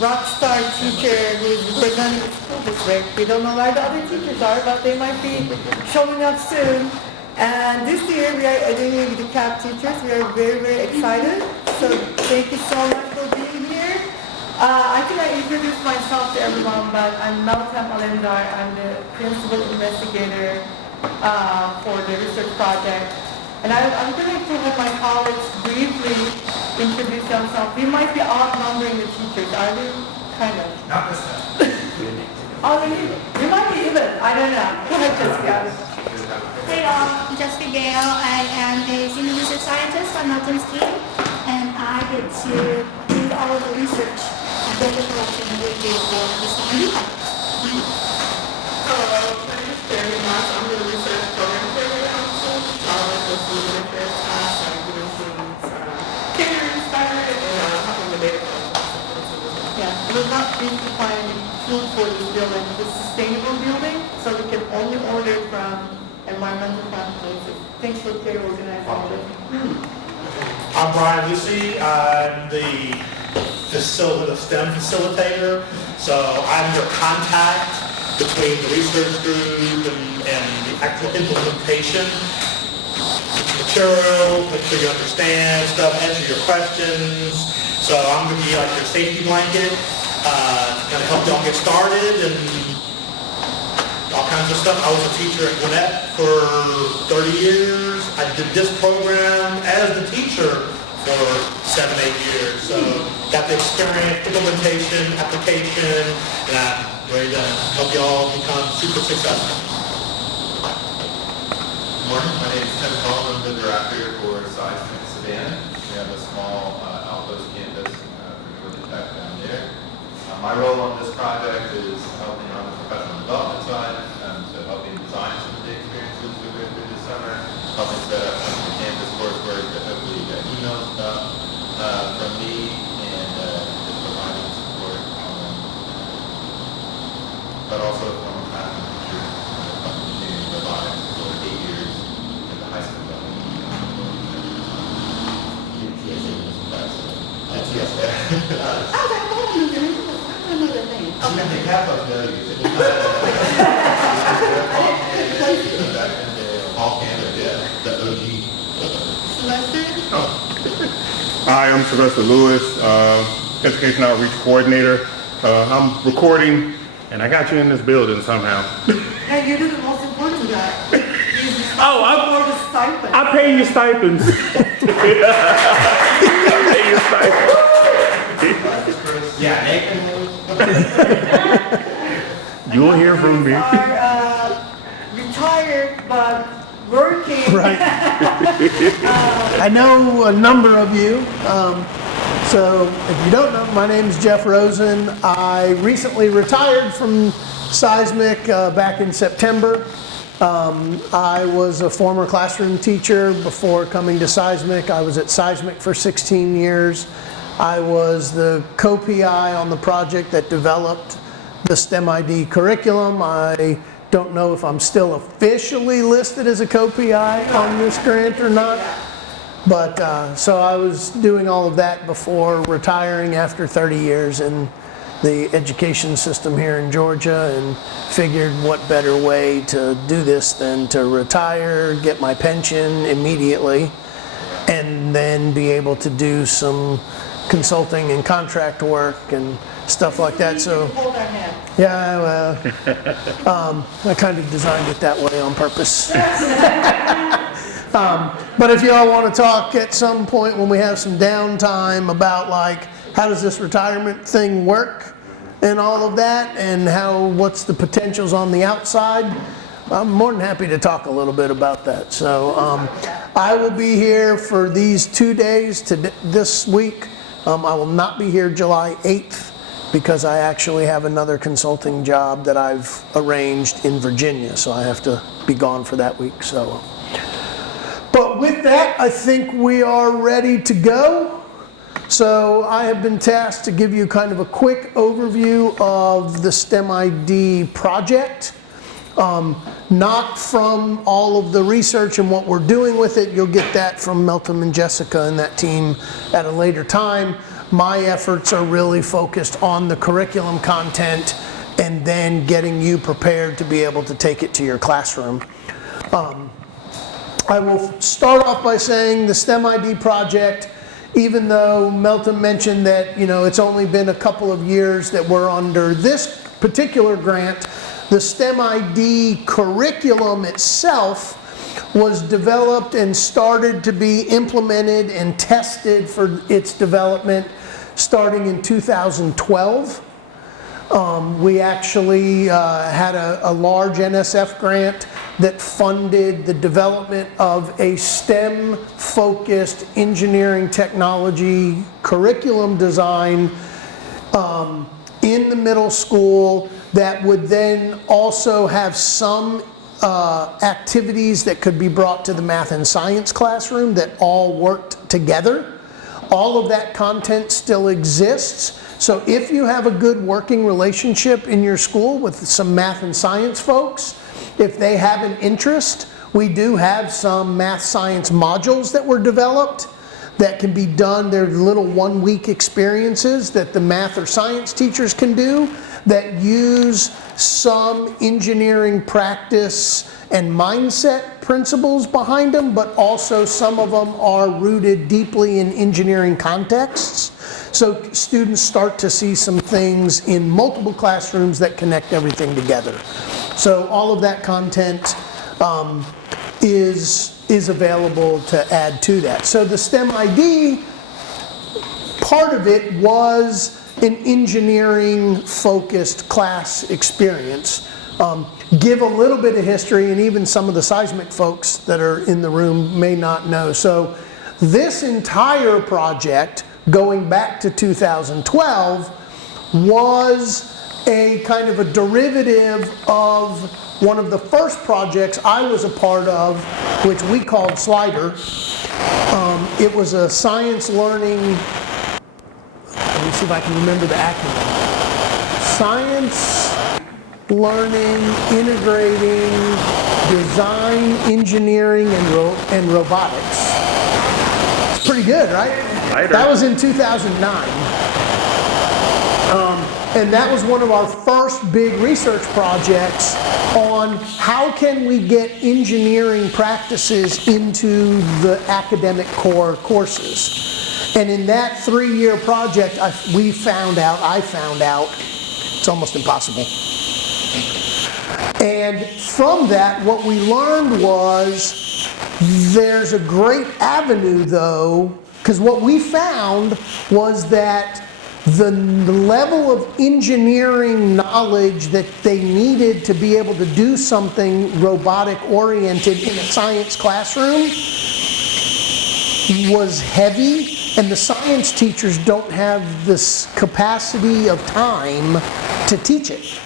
rock star teacher who's representing the school district. We don't know where the other teachers are, but they might be showing up soon. And this year we are adding the CAP teachers. We are very, very excited. So thank you so much for being here. I think I introduced myself to everyone, but I'm Meltem Alemdar. I'm the principal investigator for the research project. And I'm going to have my colleagues briefly introduce themselves. We might be outnumbering the teachers. Are we? Kind of. Not this time. Oh, we might be even. I don't know. Go ahead, Jessica. Hey all, I'm Jessica Gale. I am a senior research scientist on Meltem's team, and I get to do all of the research and data collection we do for the STEM Hello, my name is Terry Moss. I'm the research program coordinator on the school. I work with the leadership class. I'm doing things, catering, starter, and helping the data collection. Yeah, it was not easy to find food for this building. It's a sustainable building, so we can only order from environmental friendly places. Thanks for organizing all this. I'm Brian Lucy. I'm the STEM facilitator. So I'm your contact between the research group and the actual implementation. Material, make sure you understand stuff, answer your questions. So I'm going to be like your safety blanket, kind of help y'all get started and all kinds of stuff. I was a teacher at Gwinnett for 30 years. I did this program as the teacher for 7-8 years. So got the experience, implementation, application, and I'm ready to help y'all become super successful. Good morning, my name is Tim Cullen. I'm the director for Seismic Savannah. We have a small outpost campus for Georgia Tech down there. My role on this project is helping on the professional development side, so helping design some of the experiences we went through this summer, helping set up some of the campus coursework that hopefully you got emails about from me, and just providing support on them. But also from a classroom teacher, doing robotics for 8 years at the high school level. TSA was the best. TSA. I don't know the name. I think half of know you. Paul Canada, the OG. Hi, I'm Sylvester Lewis, Education Outreach Coordinator. I'm recording, and I got you in this building somehow. Hey, you did the most important guy. Oh, For the stipend. I pay your stipends. I pay your stipends. Yeah, Nathan. You'll hear from me. Are retired but working. Right. I know a number of you. So if you don't know, my name is Jeff Rosen. I recently retired from Seismic back in September. I was a former classroom teacher before coming to Seismic. I was at Seismic for 16 years. I was the co-PI on the project that developed the STEM ID curriculum. I don't know if I'm still officially listed as a co-PI on this grant or not. But so I was doing all of that before retiring after 30 years in the education system here in Georgia, and figured what better way to do this than to retire, get my pension immediately, and then be able to do some consulting and contract work and stuff like that. So Hold our hand. yeah, well, I kind of designed it that way on purpose. But if y'all want to talk at some point when we have some downtime about like how does this retirement thing work and all of that, and what's the potentials on the outside, I'm more than happy to talk a little bit about that. So I will be here for these 2 days this week. I will not be here July 8th because I actually have another consulting job that I've arranged in Virginia, so I have to be gone for that week. So, but with that, I think we are ready to go. So I have been tasked to give you kind of a quick overview of the STEM ID project. Not from all of the research and what we're doing with it. You'll get that from Meltem and Jessica and that team at a later time. My efforts are really focused on the curriculum content and then getting you prepared to be able to take it to your classroom. I will start off by saying the STEM ID project, even though Melton mentioned that, you know, it's only been a couple of years that we're under this particular grant, the STEM ID curriculum itself was developed and started to be implemented and tested for its development starting in 2012. We actually had a large NSF grant that funded the development of a STEM-focused engineering technology curriculum design in the middle school that would then also have some activities that could be brought to the math and science classroom that all worked together. All of that content still exists. So if you have a good working relationship in your school with some math and science folks, if they have an interest, we do have some math science modules that were developed that can be done. They're little 1-week experiences that the math or science teachers can do that use some engineering practice and mindset principles behind them, but also some of them are rooted deeply in engineering contexts. So students start to see some things in multiple classrooms that connect everything together. So all of that content is available to add to that. So the STEM ID, part of it was an engineering focused class experience. Give a little bit of history, and even some of the seismic folks that are in the room may not know. So this entire project, going back to 2012, was a kind of a derivative of one of the first projects I was a part of, which we called Slider. It was a science learning, let me see if I can remember the acronym. Science Learning, Integrating Design, Engineering, and Robotics. It's pretty good, right? Slider. That was in 2009. And that was one of our first big research projects on how can we get engineering practices into the academic core courses. And in that 3-year project, I found out, it's almost impossible. And from that, what we learned was there's a great avenue though, because what we found was that the level of engineering knowledge that they needed to be able to do something robotic oriented in a science classroom was heavy, and the science teachers don't have this capacity of time to teach it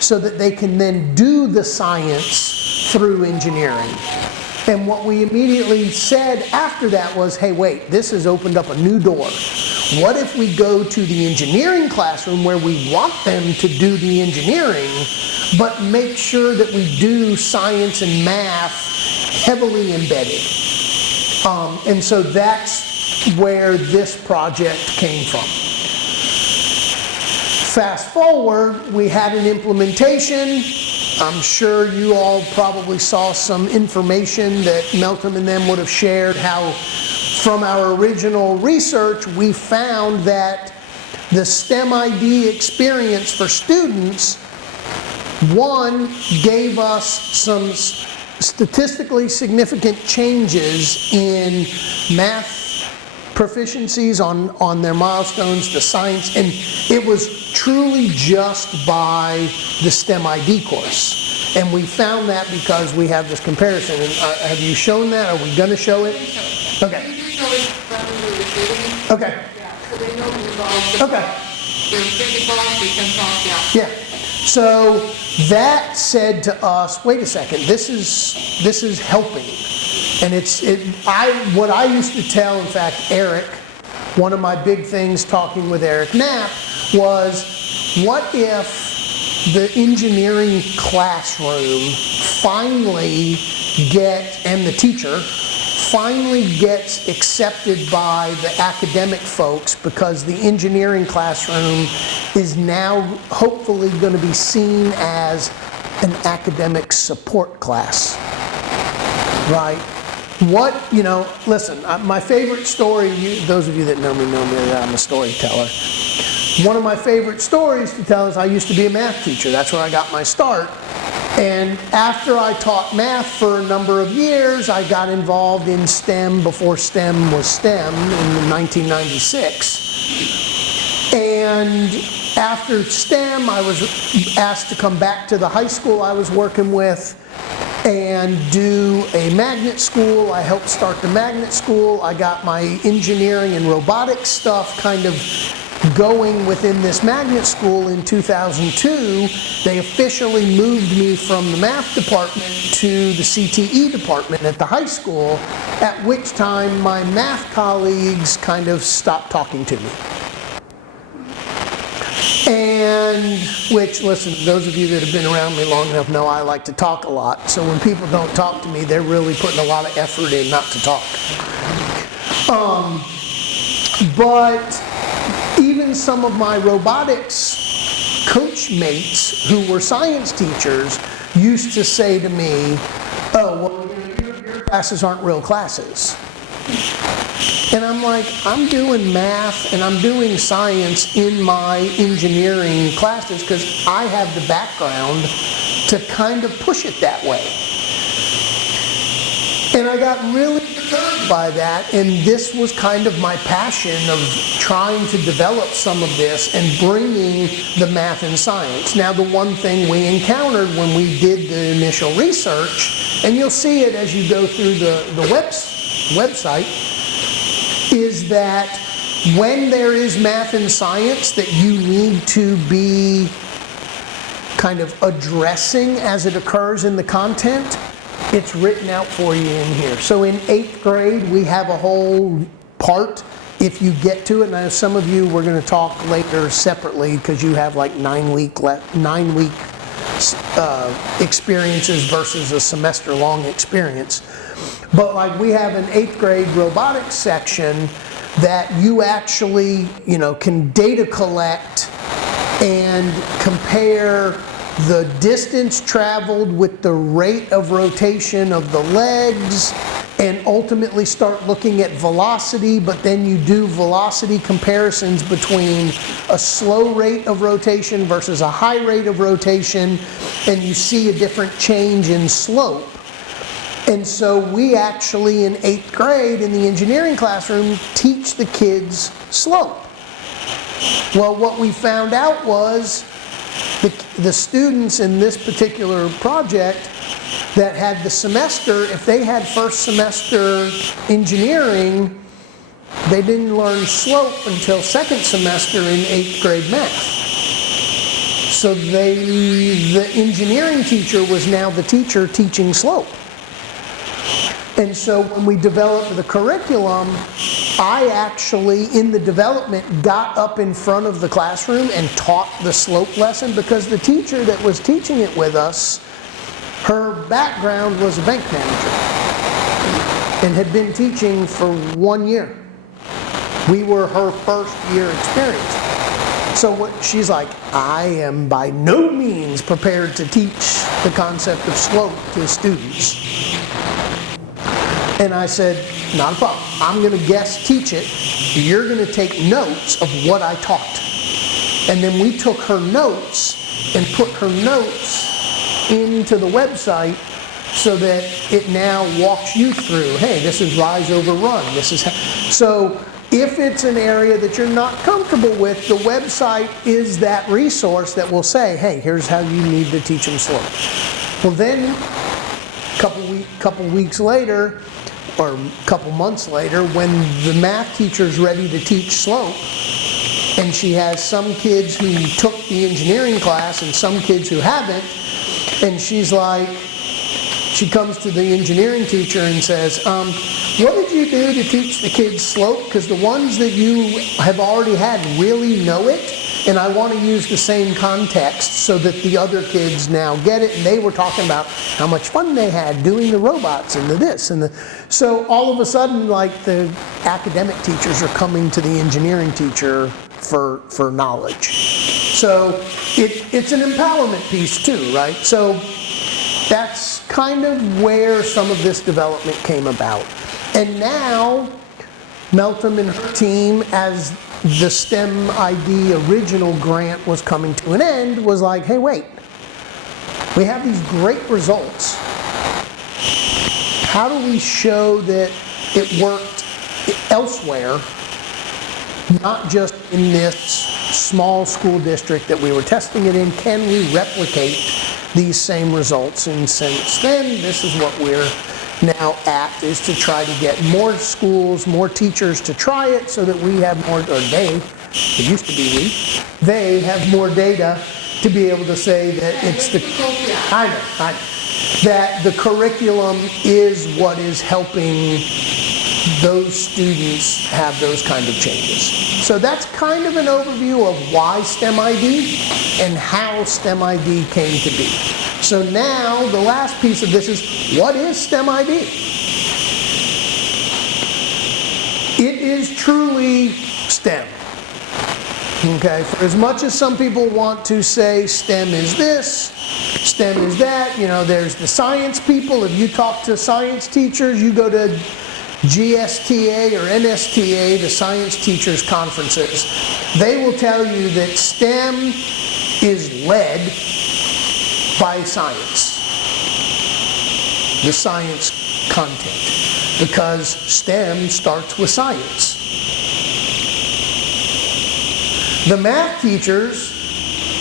so that they can then do the science through engineering. And what we immediately said after that was, hey, wait, this has opened up a new door. What if we go to the engineering classroom where we want them to do the engineering, but make sure that we do science and math heavily embedded? And so that's where this project came from. Fast forward, we had an implementation. I'm sure you all probably saw some information that Melton and them would have shared, how from our original research we found that the STEM ID experience for students, one, gave us some statistically significant changes in math proficiencies on their milestones, the science, and it was truly just by the STEM ID course. And we found that because we have this comparison. And have you shown that? Are we going to show it? Okay. We do show it when we're receiving. Okay. Yeah, so they know the results. Okay. They're physical, they can talk, Yeah. So that said to us, wait a second, this is helping. And what I used to tell, in fact, Eric, one of my big things talking with Eric Knapp was, what if the engineering classroom and the teacher finally gets accepted by the academic folks because the engineering classroom is now hopefully going to be seen as an academic support class, right? What, listen, my favorite story, those of you that know me that I'm a storyteller. One of my favorite stories to tell is I used to be a math teacher. That's where I got my start. And after I taught math for a number of years, I got involved in STEM before STEM was STEM in 1996. And after STEM, I was asked to come back to the high school I was working with and do a magnet school. I helped start the magnet school. I got my engineering and robotics stuff kind of going within this magnet school in 2002. They officially moved me from the math department to the CTE department at the high school, at which time my math colleagues kind of stopped talking to me. And which, listen, those of you that have been around me long enough know I like to talk a lot. So when people don't talk to me, they're really putting a lot of effort in not to talk. But even some of my robotics coach mates who were science teachers used to say to me, oh, well, your classes aren't real classes. And I'm like, I'm doing math and I'm doing science in my engineering classes because I have the background to kind of push it that way. And I got really disturbed by that, and this was kind of my passion of trying to develop some of this and bringing the math and science. Now, the one thing we encountered when we did the initial research, and you'll see it as you go through the website, is that when there is math and science that you need to be kind of addressing as it occurs in the content, it's written out for you in here. So in 8th grade, we have a whole part, if you get to it. Now, some of you, we're going to talk later separately because you have like 9-week experiences versus a semester-long experience. But like we have an 8th grade robotics section that you actually, can data collect and compare the distance traveled with the rate of rotation of the legs, and ultimately start looking at velocity, but then you do velocity comparisons between a slow rate of rotation versus a high rate of rotation, and you see a different change in slope. And so we actually in 8th grade in the engineering classroom teach the kids slope. Well, what we found out was the students in this particular project that had the semester, if they had first semester engineering, they didn't learn slope until second semester in 8th grade math. So the engineering teacher was now the teacher teaching slope. And so when we developed the curriculum, I actually, in the development, got up in front of the classroom and taught the slope lesson because the teacher that was teaching it with us, her background was a bank manager and had been teaching for 1 year. We were her first year experience. So she's like, I am by no means prepared to teach the concept of slope to students. And I said, not a problem. I'm going to guest teach it. You're going to take notes of what I taught. And then we took her notes and put her notes into the website so that it now walks you through, hey, this is rise over run. This is so if it's an area that you're not comfortable with, the website is that resource that will say, hey, here's how you need to teach them slope. Well, then a couple weeks later, or a couple months later, when the math teacher's ready to teach slope, and she has some kids who took the engineering class and some kids who haven't, and she's like, she comes to the engineering teacher and says, what did you do to teach the kids slope? Because the ones that you have already had really know it, and I want to use the same context so that the other kids now get it. And they were talking about how much fun they had doing the robots and the this and the... So all of a sudden, like, the academic teachers are coming to the engineering teacher for knowledge. So it's an empowerment piece too, right? So that's kind of where some of this development came about. And now, Meltem and her team, as the STEM ID original grant was coming to an end, was like, hey, wait, we have these great results. How do we show that it worked elsewhere, not just in this small school district that we were testing it in? Can we replicate these same results? And since then, this is what we're now at, is to try to get more schools, more teachers to try it so that we have more, or they, it used to be we, they have more data to be able to say that it's the, I know, that the curriculum is what is helping those students have those kind of changes. So that's kind of an overview of why STEM ID and how STEM ID came to be. So now the last piece of this is, what is STEM ID? It is truly STEM. Okay, for as much as some people want to say STEM is this, STEM is that, you know, there's the science people. If you talk to science teachers, you go to GSTA or NSTA, the science teachers conferences, they will tell you that STEM is led by science, the science content, because STEM starts with science. The math teachers,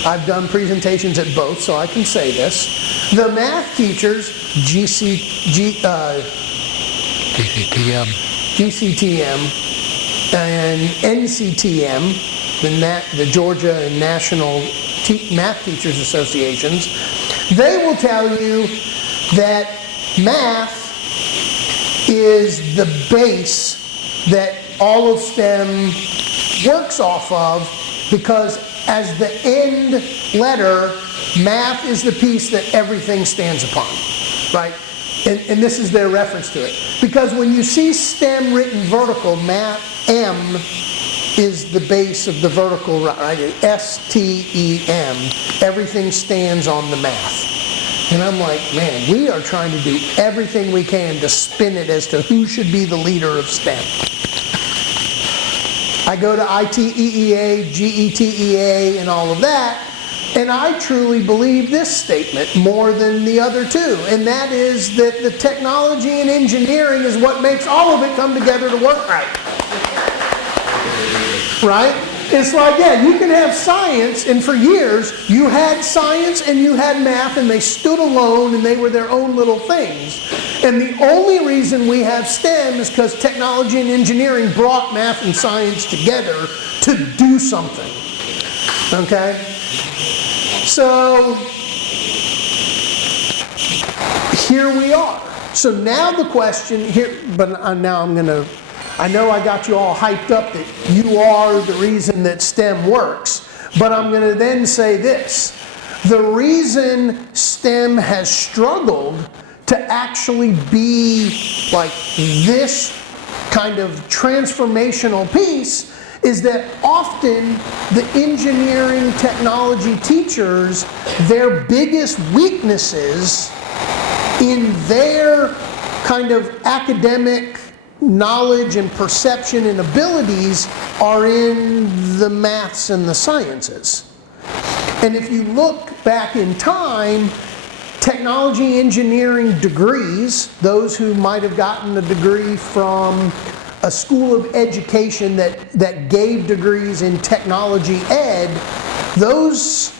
I've done presentations at both, so I can say this. The math teachers, GCTM and NCTM, the Georgia and National Math Teachers Associations, they will tell you that math is the base that all of STEM works off of, because as the end letter, math is the piece that everything stands upon, right? And this is their reference to it. Because when you see STEM written vertical, math, M is the base of the vertical, right? STEM. Everything stands on the math. And I'm like, man, we are trying to do everything we can to spin it as to who should be the leader of STEM. I go to ITEEA, GETEA, and all of that, and I truly believe this statement more than the other two, and that is that the technology and engineering is what makes all of it come together to work right. Right? It's like, yeah, you can have science, and for years, you had science and you had math, and they stood alone, and they were their own little things. And the only reason we have STEM is because technology and engineering brought math and science together to do something. Okay? So, here we are. So now the question here, but now I'm going to, I know I got you all hyped up that you are the reason that STEM works, but I'm going to then say this. The reason STEM has struggled to actually be like this kind of transformational piece is that often the engineering technology teachers, their biggest weaknesses in their kind of academic knowledge and perception and abilities are in the maths and the sciences. And if you look back in time, technology engineering degrees, those who might have gotten a degree from a school of education that gave degrees in technology ed, those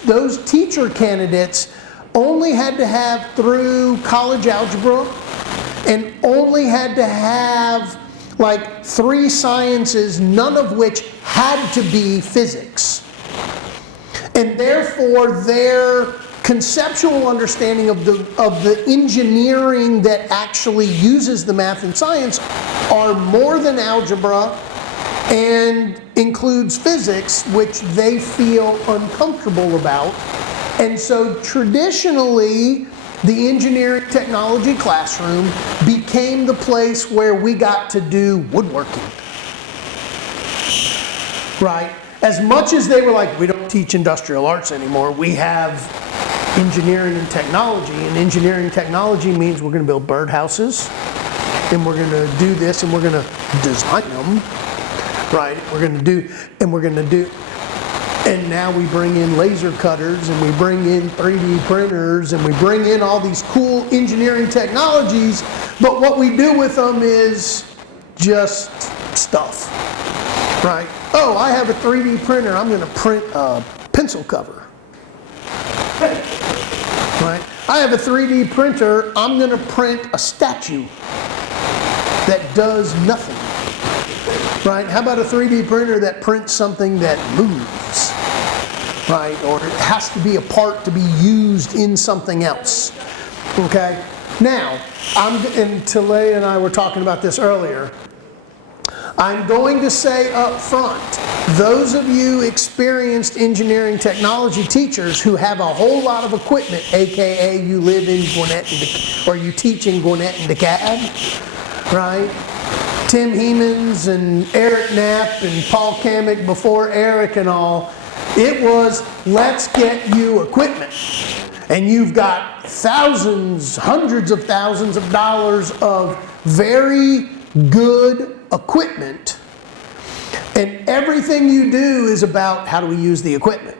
teacher candidates only had to have through college algebra and only had to have like 3 sciences, none of which had to be physics. And therefore their conceptual understanding of the engineering that actually uses the math and science are more than algebra and includes physics, which they feel uncomfortable about. And so traditionally, the engineering technology classroom became the place where we got to do woodworking. Right? As much as they were like, we don't teach industrial arts anymore, we have engineering and technology. And engineering technology means we're going to build birdhouses, and we're going to do this, and we're going to design them. Right? And now we bring in laser cutters, and we bring in 3D printers, and we bring in all these cool engineering technologies, but what we do with them is just stuff, right? Oh, I have a 3D printer, I'm gonna print a pencil cover. Right? I have a 3D printer, I'm gonna print a statue that does nothing. Right? How about a 3D printer that prints something that moves? Right? Or it has to be a part to be used in something else. Okay? Now, and Talay and I were talking about this earlier. I'm going to say up front, those of you experienced engineering technology teachers who have a whole lot of equipment, aka you live in Gwinnett or you teach in Gwinnett and DeKalb, right? Tim Hemans and Eric Knapp and Paul Kamick before Eric and all, it was, let's get you equipment. And you've got thousands, hundreds of thousands of dollars of very good equipment. And everything you do is about how do we use the equipment.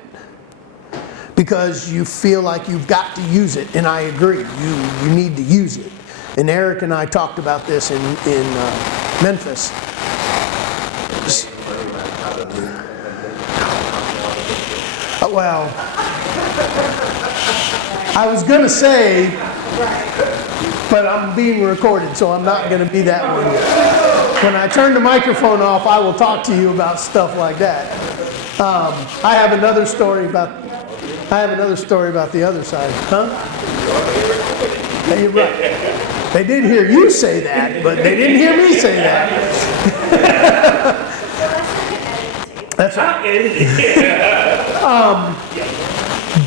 Because you feel like you've got to use it, and I agree, you need to use it. And Eric and I talked about this in Memphis. Well, I was going to say, but I'm being recorded, so I'm not going to be that one. When I turn the microphone off, I will talk to you about stuff like that. I have another story about the other side. Huh? Hey, you're right. They did hear you say that, but they didn't hear me say that. That's right.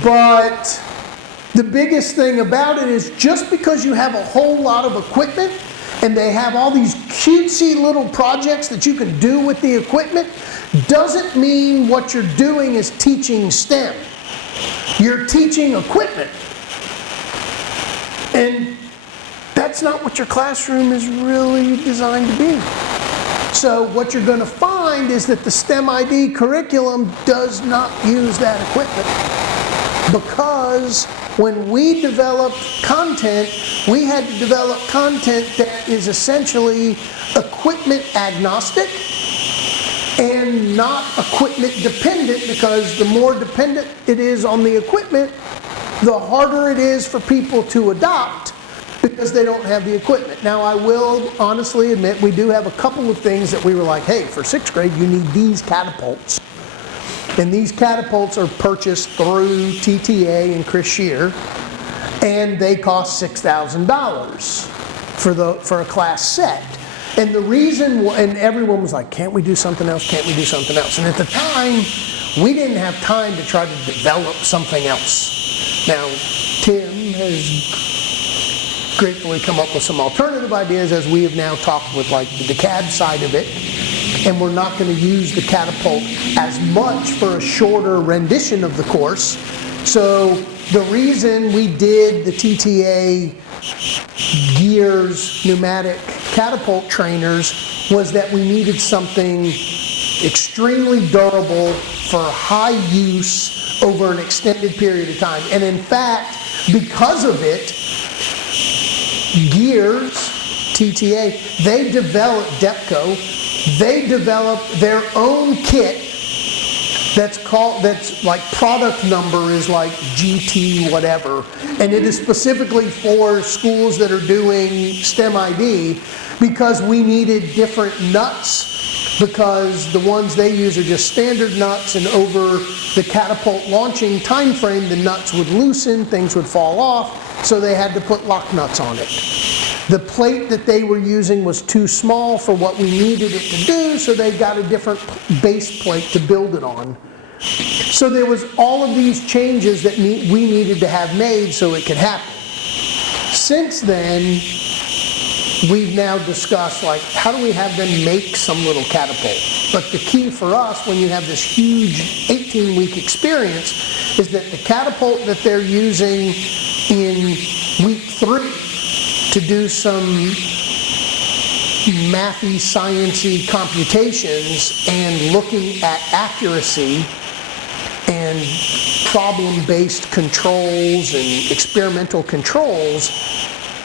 But the biggest thing about it is just because you have a whole lot of equipment and they have all these cutesy little projects that you can do with the equipment doesn't mean what you're doing is teaching STEM. You're teaching equipment. And that's not what your classroom is really designed to be. So what you're going to find is that the STEM ID curriculum does not use that equipment. Because when we developed content, we had to develop content that is essentially equipment agnostic and not equipment dependent, because the more dependent it is on the equipment, the harder it is for people to adopt because they don't have the equipment. Now, I will honestly admit we do have a couple of things that we were like, hey, for 6th grade you need these catapults. And these catapults are purchased through TTA and Chris Shear, and they cost $6,000 for a class set. And the reason, and everyone was like, can't we do something else? Can't we do something else? And at the time, we didn't have time to try to develop something else. Now, Tim has gratefully come up with some alternative ideas, as we have now talked with like the DeKalb side of it. And we're not going to use the catapult as much for a shorter rendition of the course. So the reason we did the TTA Gears pneumatic catapult trainers was that we needed something extremely durable for high use over an extended period of time. And in fact, because of it, Gears, TTA, they developed Depco, they developed their own kit that's like product number is like GT whatever, and it is specifically for schools that are doing STEM ID, because we needed different nuts, because the ones they use are just standard nuts, and over the catapult launching time frame the nuts would loosen, things would fall off, so they had to put lock nuts on it. The plate that they were using was too small for what we needed it to do, so they got a different base plate to build it on. So there was all of these changes that we needed to have made so it could happen. Since then, we've now discussed, like, how do we have them make some little catapult? But the key for us, when you have this huge 18-week experience, is that the catapult that they're using in week 3 to do some mathy, sciencey computations and looking at accuracy and problem-based controls and experimental controls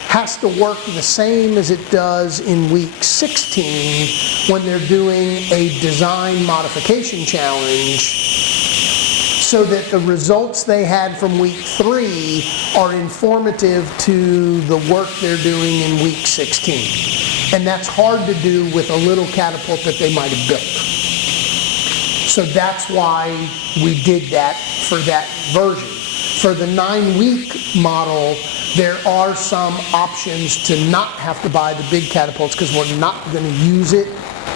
has to work the same as it does in week 16 when they're doing a design modification challenge, so that the results they had from week 3 are informative to the work they're doing in week 16. And that's hard to do with a little catapult that they might have built. So that's why we did that for that version. For the 9-week model, there are some options to not have to buy the big catapults because we're not going to use it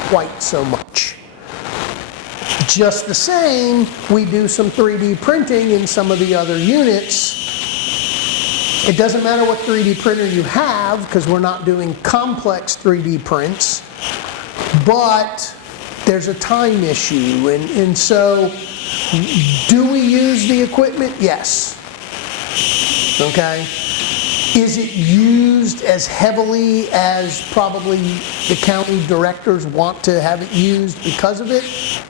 quite so much. Just the same, we do some 3D printing in some of the other units. It doesn't matter what 3D printer you have because we're not doing complex 3D prints, but there's a time issue, and so do we use the equipment? Yes. Okay. Is it used as heavily as probably the county directors want to have it used because of it?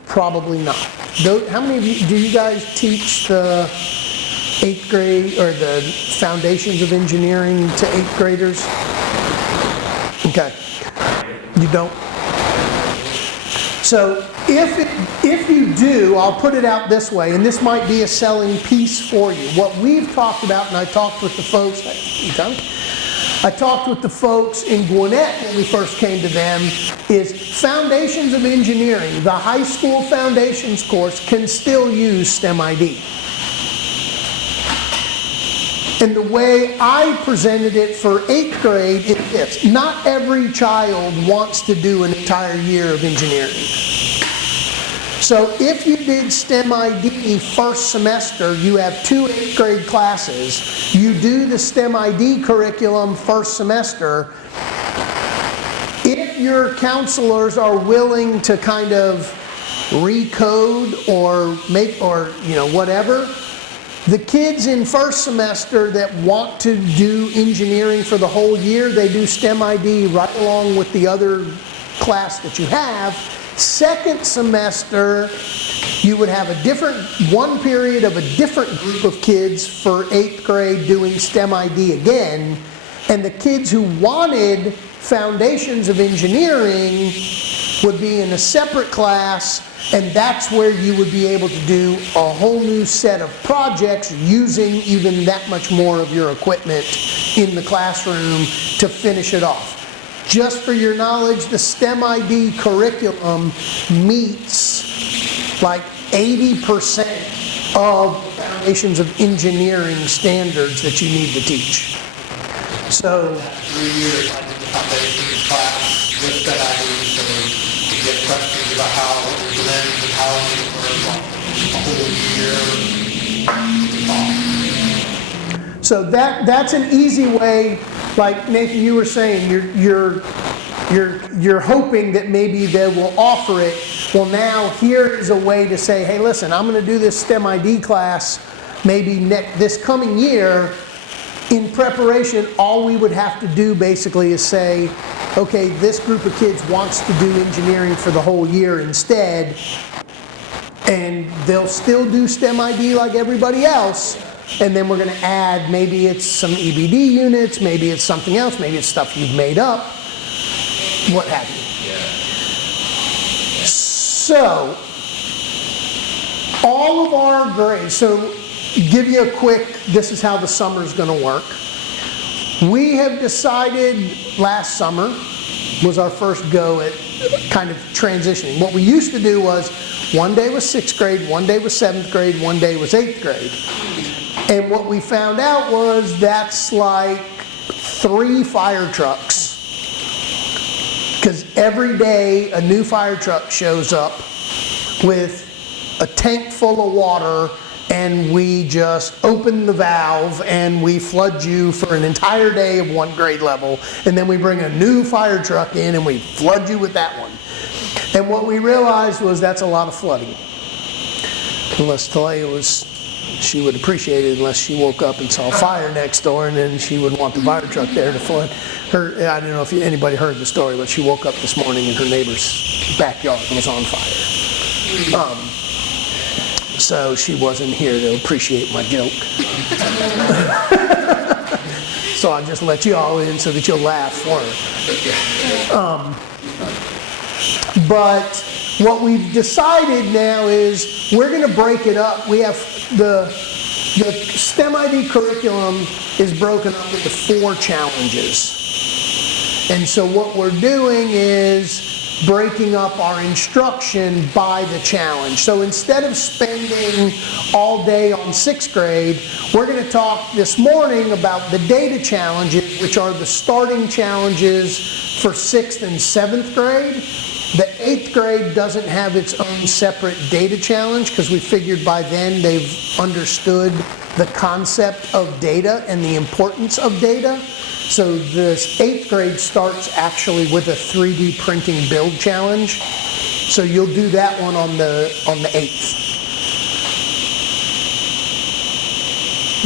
Probably not. How many of you, do you guys teach the 8th grade or the foundations of engineering to 8th graders? Okay. You don't? So if you do, I'll put it out this way, and this might be a selling piece for you. What we've talked about, and I talked with the folks, I talked with the folks in Gwinnett when we first came to them, is Foundations of Engineering. The high school foundations course can still use STEM ID. And the way I presented it for 8th grade is this: not every child wants to do an entire year of engineering. So if you did STEM ID first semester, you have 2 8th grade classes, you do the STEM ID curriculum first semester. If your counselors are willing to kind of recode or make, or whatever, the kids in first semester that want to do engineering for the whole year, they do STEM ID right along with the other class that you have. Second semester, you would have one period of a different group of kids for 8th grade doing STEM ID again, and the kids who wanted Foundations of Engineering would be in a separate class, and that's where you would be able to do a whole new set of projects using even that much more of your equipment in the classroom to finish it off. Just for your knowledge, the STEM ID curriculum meets like 80% of Foundations of Engineering standards that you need to teach. So 3 years, I did the foundations class with STEM ID, so you get questions about how it blends and how it works a whole year. So that's an easy way. Like Nathan, you were saying, you're hoping that maybe they will offer it. Well, now here is a way to say, hey, listen, I'm going to do this STEM ID class maybe this coming year. In preparation, all we would have to do basically is say, okay, this group of kids wants to do engineering for the whole year instead, and they'll still do STEM ID like everybody else. And then we're going to add, maybe it's some EBD units, maybe it's something else, maybe it's stuff you've made up, what have you. So, all of our grades, so give you a quick, this is how the summer's going to work. We have decided last summer was our first go at kind of transitioning. What we used to do was one day was 6th grade, one day was 7th grade, one day was 8th grade. And what we found out was that's like 3 fire trucks. Because every day a new fire truck shows up with a tank full of water, and we just open the valve and we flood you for an entire day of 1 grade level, and then we bring a new fire truck in and we flood you with that one. And what we realized was that's a lot of flooding. Unless Talia she would appreciate it unless she woke up and saw fire next door, and then she would want the fire truck there to flood her. I don't know if anybody heard the story, but she woke up this morning and her neighbor's backyard was on fire. So she wasn't here to appreciate my joke. So I just let you all in so that you'll laugh for her. But what we've decided now is we're going to break it up. We have the STEM ID curriculum is broken up into 4 challenges. And so what we're doing is breaking up our instruction by the challenge. So instead of spending all day on 6th grade, we're going to talk this morning about the data challenges, which are the starting challenges for 6th and 7th grade. The 8th grade doesn't have its own separate data challenge because we figured by then they've understood the concept of data and the importance of data. So this 8th grade starts actually with a 3D printing build challenge. So you'll do that one on the 8th.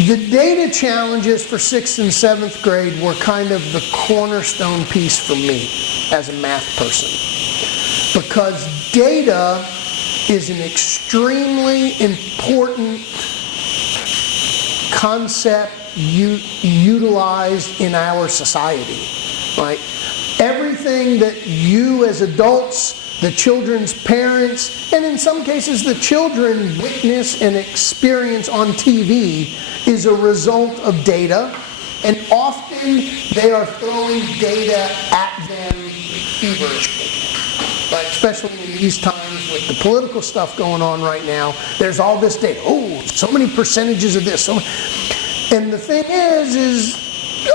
The data challenges for 6th and 7th grade were kind of the cornerstone piece for me as a math person. Because data is an extremely important concept utilized in our society, right? Everything that you as adults, the children's parents, and in some cases the children witness and experience on TV is a result of data, and often they are throwing data at them feverishly. Right, especially in these times with the political stuff going on right now, there's all this data. Oh, so many percentages of this. And the thing is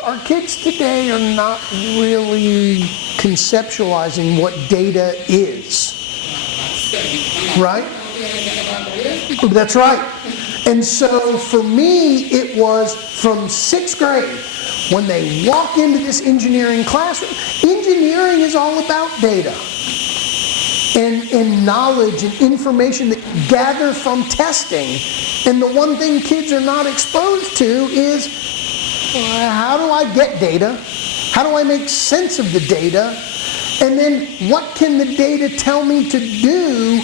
our kids today are not really conceptualizing what data is. Right? That's right. And so for me, it was from 6th grade, when they walk into this engineering classroom. Engineering is all about data. And knowledge and information that you gather from testing. And the one thing kids are not exposed to is, how do I get data? How do I make sense of the data? And then what can the data tell me to do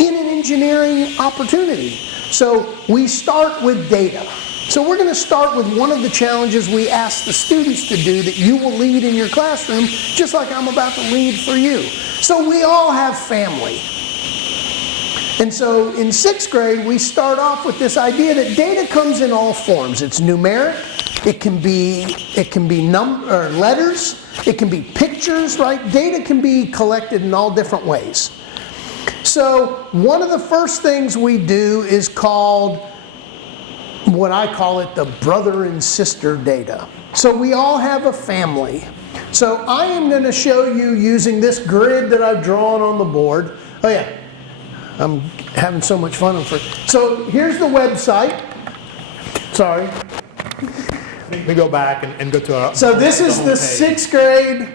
in an engineering opportunity? So we start with data. So we're going to start with one of the challenges we ask the students to do that you will lead in your classroom, just like I'm about to lead for you. So we all have family. And so in 6th grade, we start off with this idea that data comes in all forms. It's numeric, it can be letters, it can be pictures, right? Data can be collected in all different ways. So one of the first things we do is called, what I call it, the brother and sister data. So we all have a family. So I am going to show you using this grid that I've drawn on the board. Oh yeah, I'm having so much fun. So here's the website. Sorry. Let me go back and go to our... So this is the 6th grade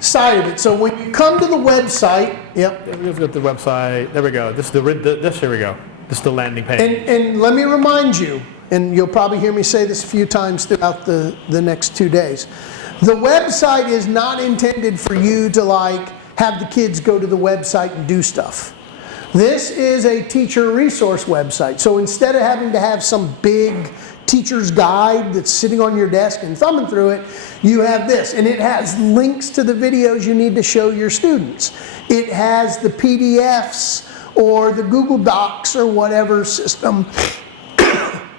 side of it. So when you come to the website, yep. Let's go to the website. There we go. Here we go. This is the landing page. And let me remind you, and you'll probably hear me say this a few times throughout the next 2 days. The website is not intended for you to have the kids go to the website and do stuff. This is a teacher resource website. So instead of having to have some big teacher's guide that's sitting on your desk and thumbing through it, you have this. And it has links to the videos you need to show your students. It has the PDFs or the Google Docs or whatever system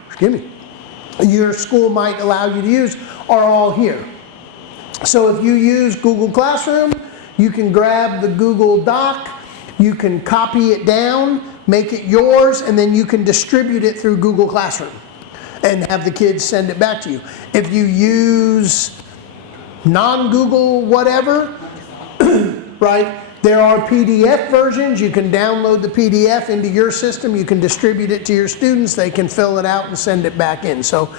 excuse me, your school might allow you to use are all here. So if you use Google Classroom, you can grab the Google Doc, you can copy it down, make it yours, and then you can distribute it through Google Classroom and have the kids send it back to you. If you use non-Google whatever, right? There are PDF versions. You can download the PDF into your system. You can distribute it to your students. They can fill it out and send it back in. So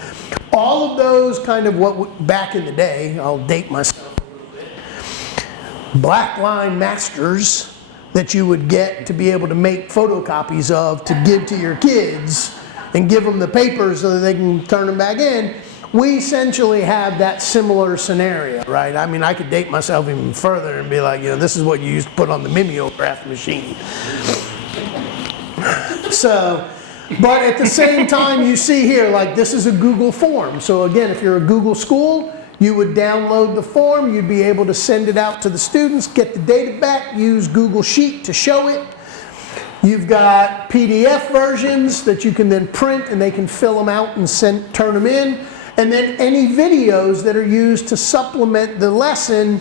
all of those kind of back in the day, I'll date myself a little bit, black line masters that you would get to be able to make photocopies of to give to your kids and give them the papers so that they can turn them back in. We essentially have that similar scenario, right? I mean, I could date myself even further and be like, this is what you used to put on the mimeograph machine. So, but at the same time, you see here, like this is a Google form. So again, if you're a Google school, you would download the form, you'd be able to send it out to the students, get the data back, use Google Sheet to show it. You've got PDF versions that you can then print and they can fill them out and turn them in. And then any videos that are used to supplement the lesson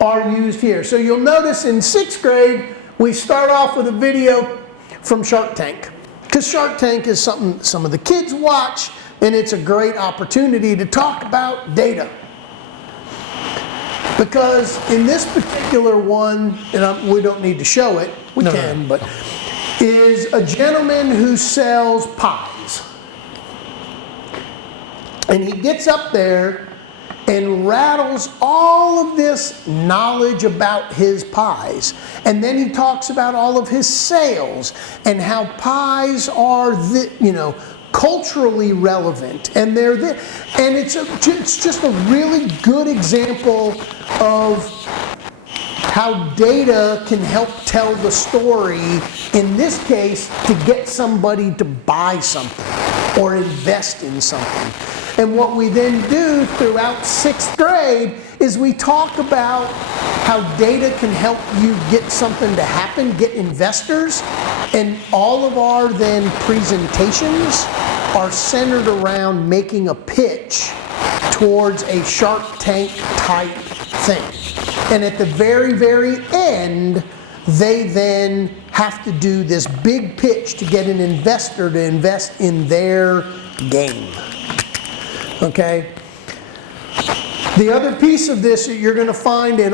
are used here. So you'll notice in 6th grade, we start off with a video from Shark Tank. Because Shark Tank is something some of the kids watch, and it's a great opportunity to talk about data. Because in this particular one, and we don't need to show it, we can, but is a gentleman who sells pies. And he gets up there and rattles all of this knowledge about his pies. And then he talks about all of his sales and how pies are, culturally relevant. And they're there. And it's just a really good example of how data can help tell the story, in this case, to get somebody to buy something or invest in something. And what we then do throughout 6th grade is we talk about how data can help you get something to happen, get investors, and all of our then presentations are centered around making a pitch towards a Shark Tank type thing. And at the very, very end, they then have to do this big pitch to get an investor to invest in their game. Okay? The other piece of this that you're going to find in